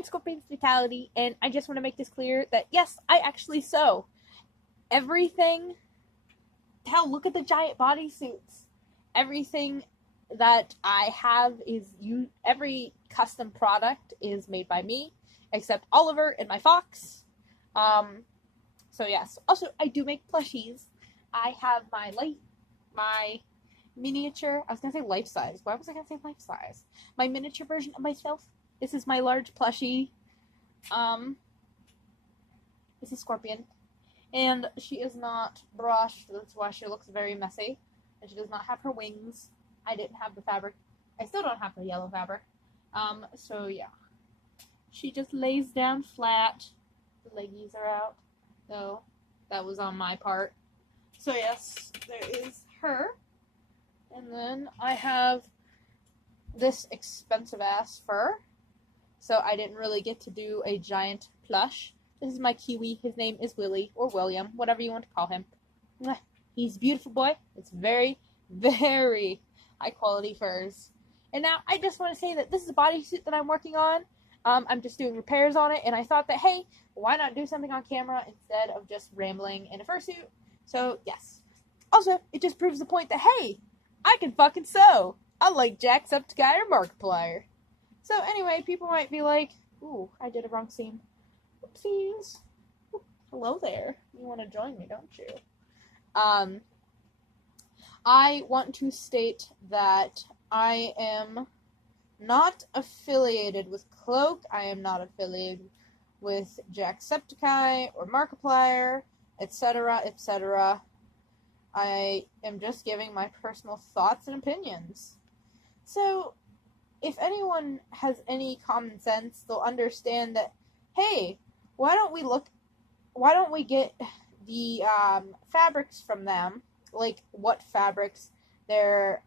I'm Scorpion's Fatality, and I just want to make this clear that yes, I actually sew everything. Hell, look at the giant bodysuits. Everything that I have is every custom product is made by me, except Oliver and my fox. So yes. Also, I do make plushies. I have my miniature. I was gonna say life size. Why was I gonna say life size? My miniature version of myself. This is my large plushie. This is Scorpion. And she is not brushed, that's why she looks very messy. And she does not have her wings. I didn't have the fabric. I still don't have the yellow fabric. So yeah. She just lays down flat. The leggies are out. So, that was on my part. So yes, there is her. And then I have this expensive ass fur. So I didn't really get to do a giant plush. This is my Kiwi. His name is Willie, or William, whatever you want to call him. He's a beautiful boy. It's very, very high quality furs. And now I just want to say that this is a bodysuit that I'm working on. I'm just doing repairs on it, and I thought that, hey, why not do something on camera instead of just rambling in a fursuit? So, yes. Also, it just proves the point that, hey, I can fucking sew, unlike Jacksepticeye or Markiplier. So, anyway, people might be like, ooh, I did a wrong seam. Oopsies. Hello there. You want to join me, don't you? I want to state that I am not affiliated with Cloak. I am not affiliated with Jacksepticeye or Markiplier, etc., etc. I am just giving my personal thoughts and opinions. So, if anyone has any common sense, they'll understand that, hey, why don't we get the fabrics from them, like what fabrics their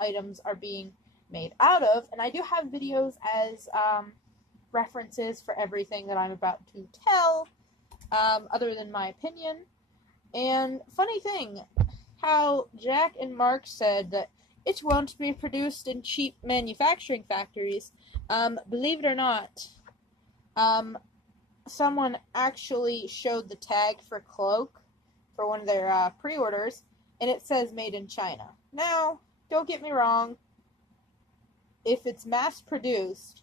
items are being made out of, and I do have videos as references for everything that I'm about to tell, other than my opinion. And funny thing, how Jack and Mark said that it won't be produced in cheap manufacturing factories. Believe it or not, someone actually showed the tag for Cloak for one of their pre-orders, and it says made in China. Now, don't get me wrong, if it's mass-produced,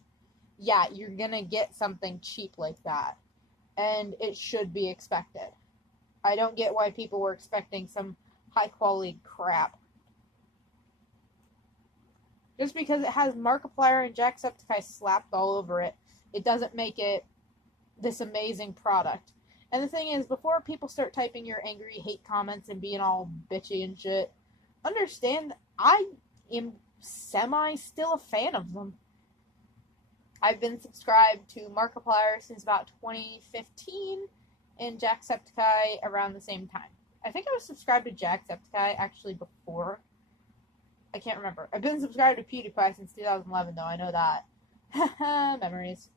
yeah, you're gonna get something cheap like that, and it should be expected. I don't get why people were expecting some high-quality crap. Just because it has Markiplier and Jacksepticeye slapped all over it, it doesn't make it this amazing product. And the thing is, before people start typing your angry hate comments and being all bitchy and shit, understand I am still a fan of them. I've been subscribed to Markiplier since about 2015, and Jacksepticeye around the same time. I think I was subscribed to Jacksepticeye actually before. I can't remember. I've been subscribed to PewDiePie since 2011, though. I know that. Memories.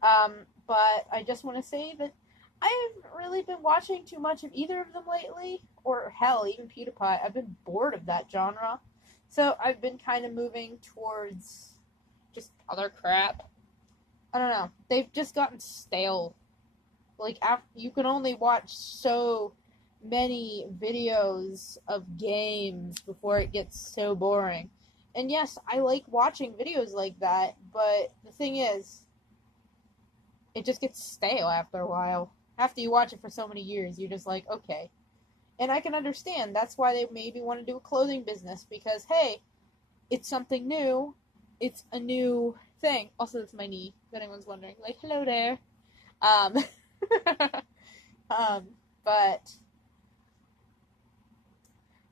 But I just want to say that I haven't really been watching too much of either of them lately. Or, hell, even PewDiePie. I've been bored of that genre. So I've been kind of moving towards just other crap. I don't know. They've just gotten stale. Like, you can only watch so many videos of games before it gets so boring. And yes, I like watching videos like that, but the thing is, it just gets stale after a while. After you watch it for so many years, you're just like, okay. And I can understand, that's why they maybe want to do a clothing business, because, hey, it's something new, it's a new thing. Also, that's my knee, if anyone's wondering. Like, hello there. But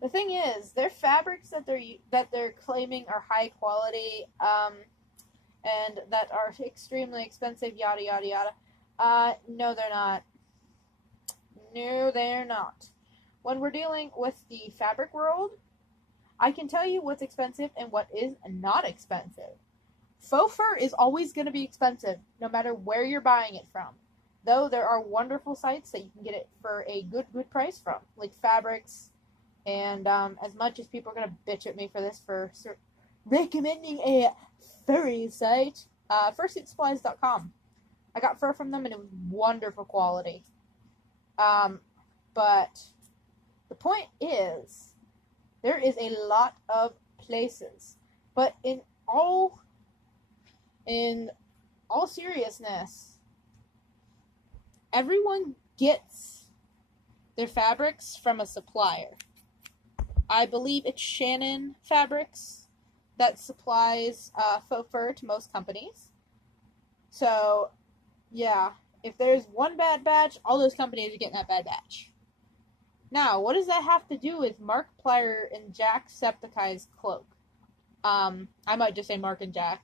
the thing is, their fabrics that they're claiming are high quality, and that are extremely expensive, yada yada yada. No, they're not. No, they're not. When we're dealing with the fabric world, I can tell you what's expensive and what is not expensive. Faux fur is always going to be expensive, no matter where you're buying it from. Though there are wonderful sites that you can get it for a good price from, like Fabrics, and as much as people are going to bitch at me for this, for recommending a furry site, fursuitsupplies.com. I got fur from them, and it was wonderful quality. But the point is, there is a lot of places, but in all seriousness, everyone gets their fabrics from a supplier. I believe it's Shannon Fabrics that supplies faux fur to most companies. So, yeah, if there's one bad batch, all those companies are getting that bad batch. Now, what does that have to do with Markiplier and Jacksepticeye's Cloak? I might just say Mark and Jack.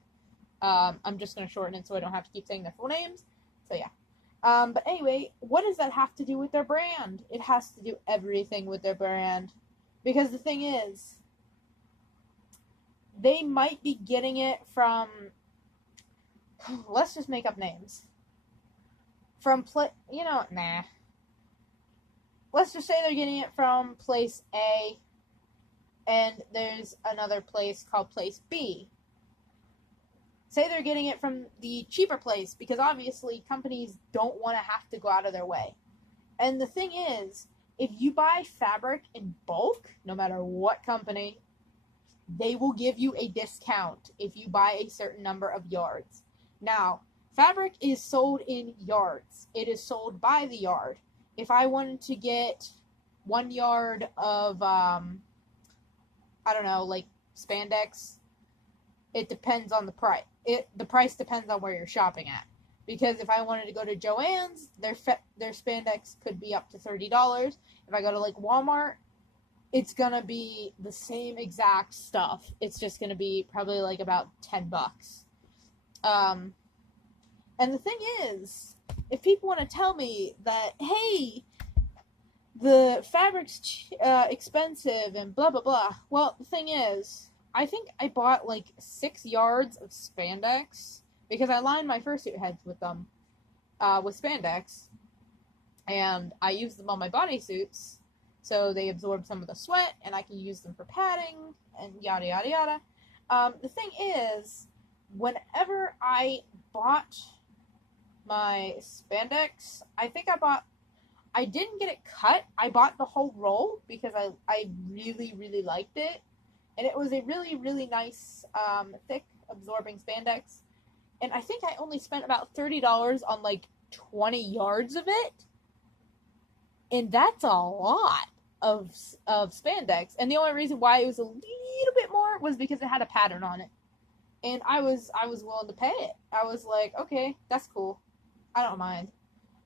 I'm just going to shorten it so I don't have to keep saying their full names. So, yeah. But anyway, what does that have to do with their brand? It has to do everything with their brand. Because the thing is, they might be getting it from, let's just make up names. Let's just say they're getting it from place A, and there's another place called place B. Say they're getting it from the cheaper place, because obviously companies don't want to have to go out of their way. And the thing is, if you buy fabric in bulk, no matter what company, they will give you a discount if you buy a certain number of yards. Now, fabric is sold in yards. It is sold by the yard. If I wanted to get 1 yard of, like spandex, it depends on the price. The price depends on where you're shopping at. Because if I wanted to go to Joann's, their spandex could be up to $30. If I go to like Walmart, it's gonna be the same exact stuff. It's just gonna be probably like about $10. And the thing is, if people want to tell me that, hey, the fabric's expensive and blah blah blah, well, the thing is, I think I bought like 6 yards of spandex because I lined my fursuit heads with them, with spandex, and I used them on my bodysuits, so they absorb some of the sweat, and I can use them for padding, and yada yada yada. The thing is, whenever I bought my spandex, I didn't get it cut. I bought the whole roll because I really, really liked it. And it was a really, really nice, thick, absorbing spandex. And I think I only spent about $30 on like 20 yards of it. And that's a lot of spandex. And the only reason why it was a little bit more was because it had a pattern on it. And I was willing to pay it. I was like, okay, that's cool. I don't mind.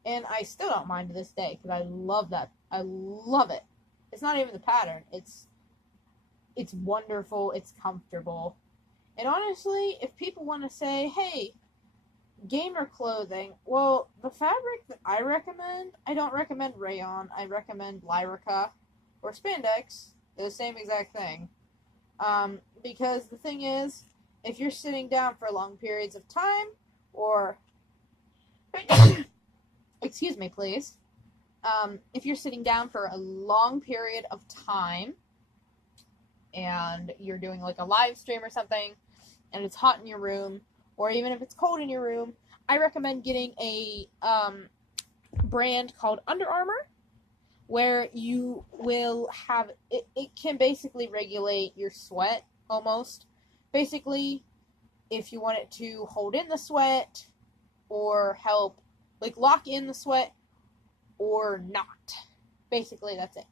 And I still don't mind to this day, because I love that. I love it. It's not even the pattern. It's wonderful. It's comfortable. And honestly, if people want to say, hey, gamer clothing, well, the fabric that I recommend, I don't recommend rayon. I recommend Lyrica or spandex. They're the same exact thing. Because the thing is, if you're sitting down for long periods of time, or excuse me, please. If you're sitting down for a long period of time, and you're doing like a live stream or something, and it's hot in your room, or even if it's cold in your room, I recommend getting a brand called Under Armour, where you will have, it can basically regulate your sweat, almost. Basically, if you want it to hold in the sweat, or help, like, lock in the sweat, or not. Basically, that's it.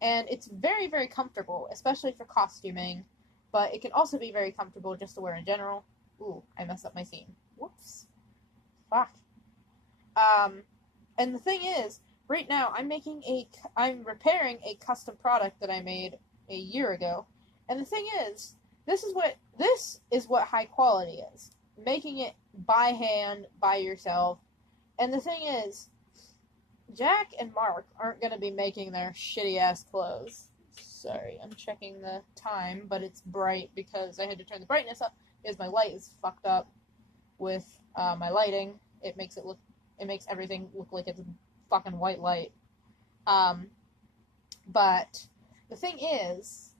And it's very, very comfortable, especially for costuming, but it can also be very comfortable just to wear in general. Ooh, I messed up my seam. Whoops. Fuck. And the thing is, right now, I'm repairing a custom product that I made a year ago. And the thing is, this is what high quality is. Making it by hand, by yourself. And the thing is, Jack and Mark aren't going to be making their shitty-ass clothes. Sorry, I'm checking the time, but it's bright because I had to turn the brightness up because my light is fucked up with my lighting. It makes everything look like it's fucking white light. But the thing is,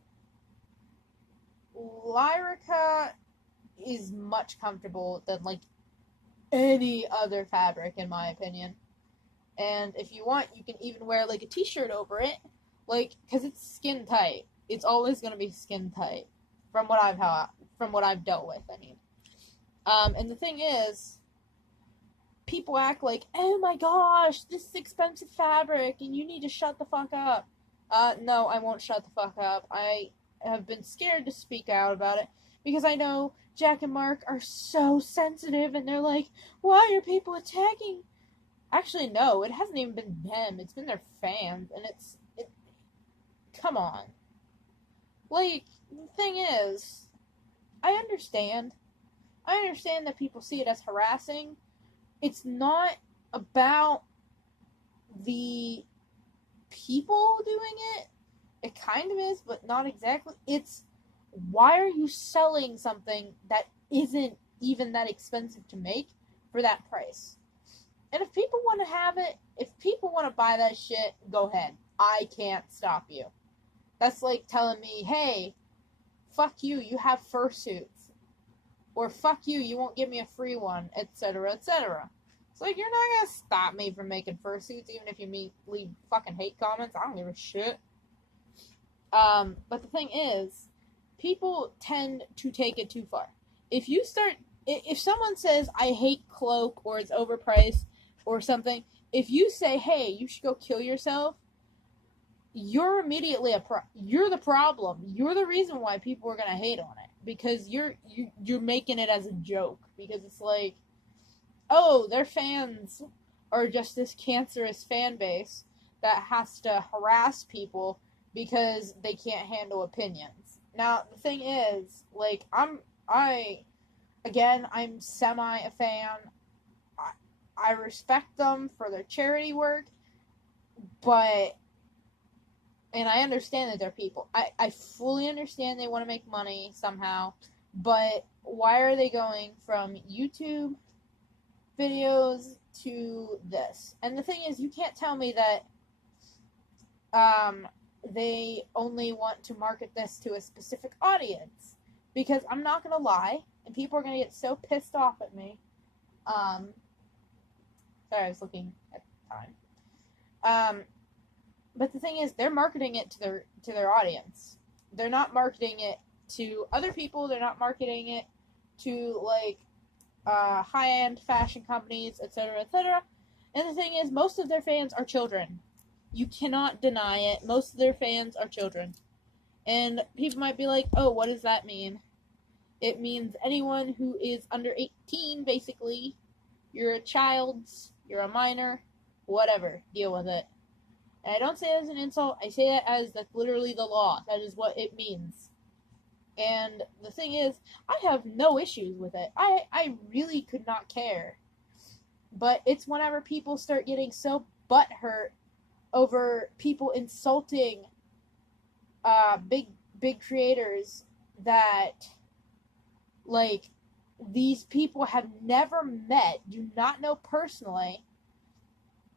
Lyrica is much comfortable than, like, any other fabric, in my opinion. And if you want, you can even wear like a t-shirt over it, like, because it's skin tight. It's always going to be skin tight, from what I've dealt with. I mean, and the thing is, people act like, oh my gosh, this is expensive fabric, and you need to shut the fuck up. No, I won't shut the fuck up. I have been scared to speak out about it because I know Jack and Mark are so sensitive, and they're like, why are people attacking? Actually, no, it hasn't even been them. It's been their fans, and come on. Like, the thing is, I understand. I understand that people see it as harassing. It's not about the people doing it. It kind of is, but not exactly. It's, why are you selling something that isn't even that expensive to make for that price? And if people want to have it, if people want to buy that shit, go ahead. I can't stop you. That's like telling me, hey, fuck you, you have fursuits. Or fuck you, you won't give me a free one, etc., etc. It's like, you're not gonna stop me from making fursuits, even if you leave fucking hate comments. I don't give a shit. But the thing is, people tend to take it too far. If someone says, I hate Cloak, or it's overpriced, or something, if you say, hey, you should go kill yourself, you're immediately you're the problem. You're the reason why people are gonna hate on it, because you're making it as a joke, because it's like, oh, their fans are just this cancerous fan base that has to harass people because they can't handle opinions. Now, the thing is, like, I'm semi a fan. I respect them for their charity work, and I understand that they're people. I fully understand they want to make money somehow, but why are they going from YouTube videos to this? And the thing is, you can't tell me that they only want to market this to a specific audience, because I'm not going to lie, and people are going to get so pissed off at me. Sorry, I was looking at the time. But the thing is, they're marketing it to their audience. They're not marketing it to other people. They're not marketing it to, like, high-end fashion companies, etc., etc. And the thing is, most of their fans are children. You cannot deny it. Most of their fans are children. And people might be like, oh, what does that mean? It means anyone who is under 18, basically. You're a child, you're a minor, whatever. Deal with it. And I don't say that as an insult. I say that as that's literally the law. That is what it means. And the thing is, I have no issues with it. I really could not care. But it's whenever people start getting so butthurt over people insulting big creators that, like, these people have never met, do not know personally.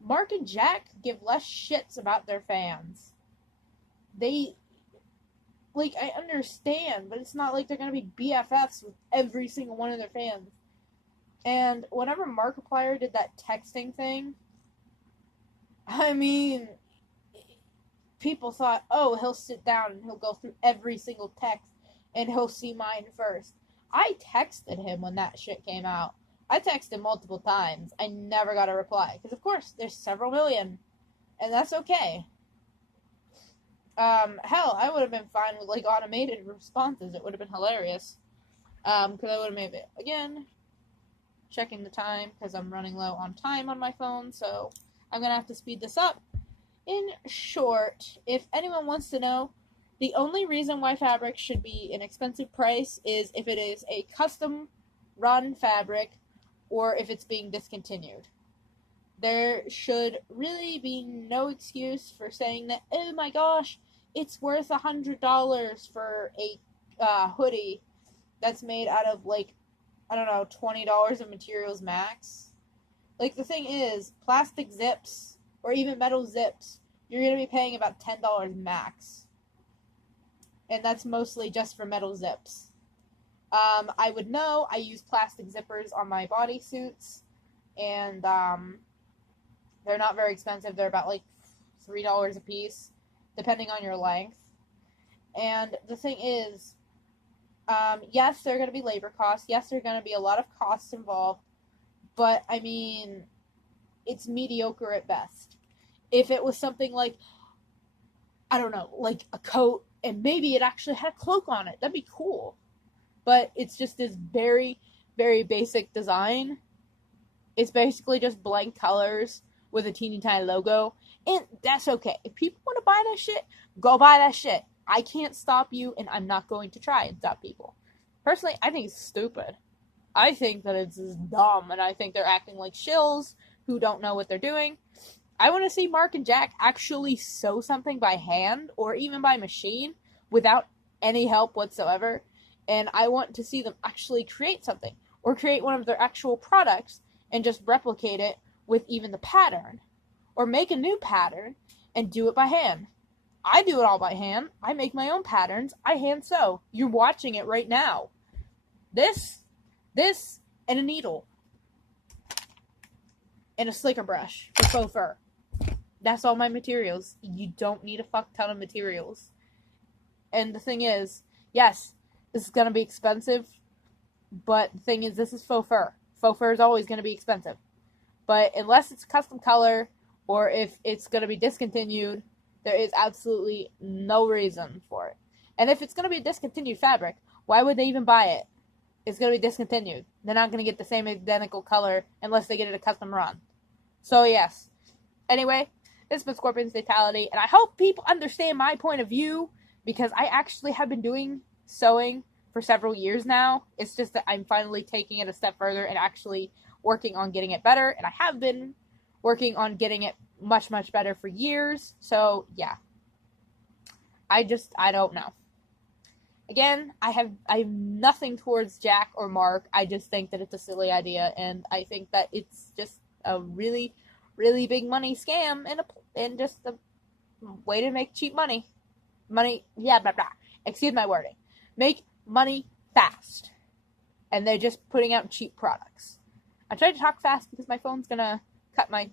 Mark and Jack give less shits about their fans. They, like, I understand, but it's not like they're going to be BFFs with every single one of their fans. And whenever Markiplier did that texting thing, I mean, people thought, oh, he'll sit down and he'll go through every single text and he'll see mine first. I texted him when that shit came out. I texted multiple times. I never got a reply. Because, of course, there's several million. And that's okay. Hell, I would have been fine with, like, automated responses. It would have been hilarious. Because I would have made it. Again, checking the time, because I'm running low on time on my phone. So I'm going to have to speed this up. In short, if anyone wants to know, the only reason why fabric should be an expensive price is if it is a custom run fabric or if it's being discontinued. There should really be no excuse for saying that, oh my gosh, it's worth $100 for a hoodie that's made out of, like, I don't know, $20 of materials max. Like, the thing is, plastic zips or even metal zips, you're going to be paying about $10 max. And that's mostly just for metal zips. I would know. I use plastic zippers on my bodysuits, and they're not very expensive. They're about like $3 a piece, depending on your length. And the thing is, yes, there are going to be labor costs. Yes, there are going to be a lot of costs involved. But, I mean, it's mediocre at best. If it was something like, I don't know, like a coat, and maybe it actually had a cloak on it, that'd be cool. But it's just this very, very basic design. It's basically just blank colors with a teeny tiny logo. And that's okay. If people want to buy that shit, go buy that shit. I can't stop you, and I'm not going to try and stop people. Personally, I think it's stupid. I think that it's dumb, and I think they're acting like shills who don't know what they're doing. I want to see Mark and Jack actually sew something by hand or even by machine without any help whatsoever. And I want to see them actually create something or create one of their actual products and just replicate it with even the pattern. Or make a new pattern and do it by hand. I do it all by hand. I make my own patterns. I hand sew. You're watching it right now. This, and a needle. And a slicker brush for faux fur. That's all my materials. You don't need a fuck ton of materials. And the thing is, yes, this is going to be expensive, but the thing is, this is faux fur. Faux fur is always going to be expensive. But unless it's custom color, or if it's going to be discontinued, there is absolutely no reason for it. And if it's going to be a discontinued fabric, why would they even buy it? It's going to be discontinued. They're not going to get the same identical color unless they get it a custom run. So, yes. Anyway, this has been Scorpion's Fatality, and I hope people understand my point of view, because I actually have been doing sewing for several years now. It's just that I'm finally taking it a step further and actually working on getting it better, and I have been working on getting it much, much better for years. So, yeah. I don't know. Again, I have nothing towards Jack or Mark. I just think that it's a silly idea, and I think that it's just a really, really big money scam and just a way to make cheap money. Blah, blah. Excuse my wording. Make money fast. And they're just putting out cheap products. I tried to talk fast because my phone's gonna cut my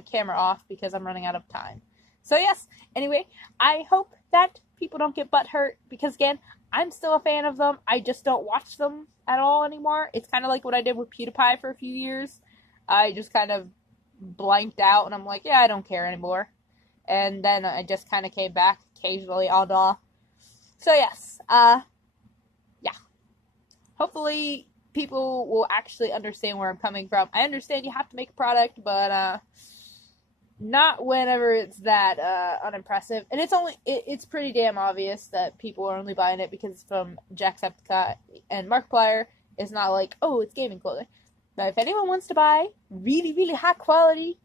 camera off because I'm running out of time. So yes, anyway, I hope that people don't get butthurt, because again, I'm still a fan of them. I just don't watch them at all anymore. It's kind of like what I did with PewDiePie for a few years. I just kind of blanked out, and I'm like, yeah, I don't care anymore. And then I just kind of came back occasionally, all. So yes, yeah. Hopefully people will actually understand where I'm coming from. I understand you have to make a product, but not whenever it's that unimpressive. And it's pretty damn obvious that people are only buying it because it's from Jacksepticeye and Markiplier. It's not like, oh, it's gaming clothing. But if anyone wants to buy really, really high quality,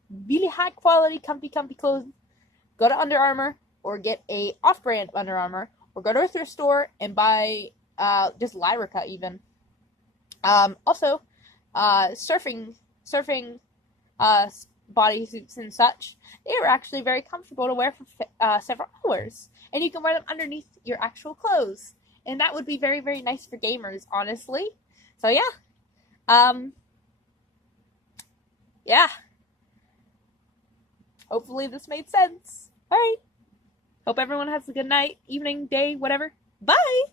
comfy clothes, go to Under Armour or get a off-brand Under Armour, or go to a thrift store and buy just Lyrica even. Also, surfing bodysuits and such, they are actually very comfortable to wear for several hours, and you can wear them underneath your actual clothes, and that would be very, very nice for gamers, honestly. So yeah, yeah. Hopefully this made sense. All right. Hope everyone has a good night, evening, day, whatever. Bye!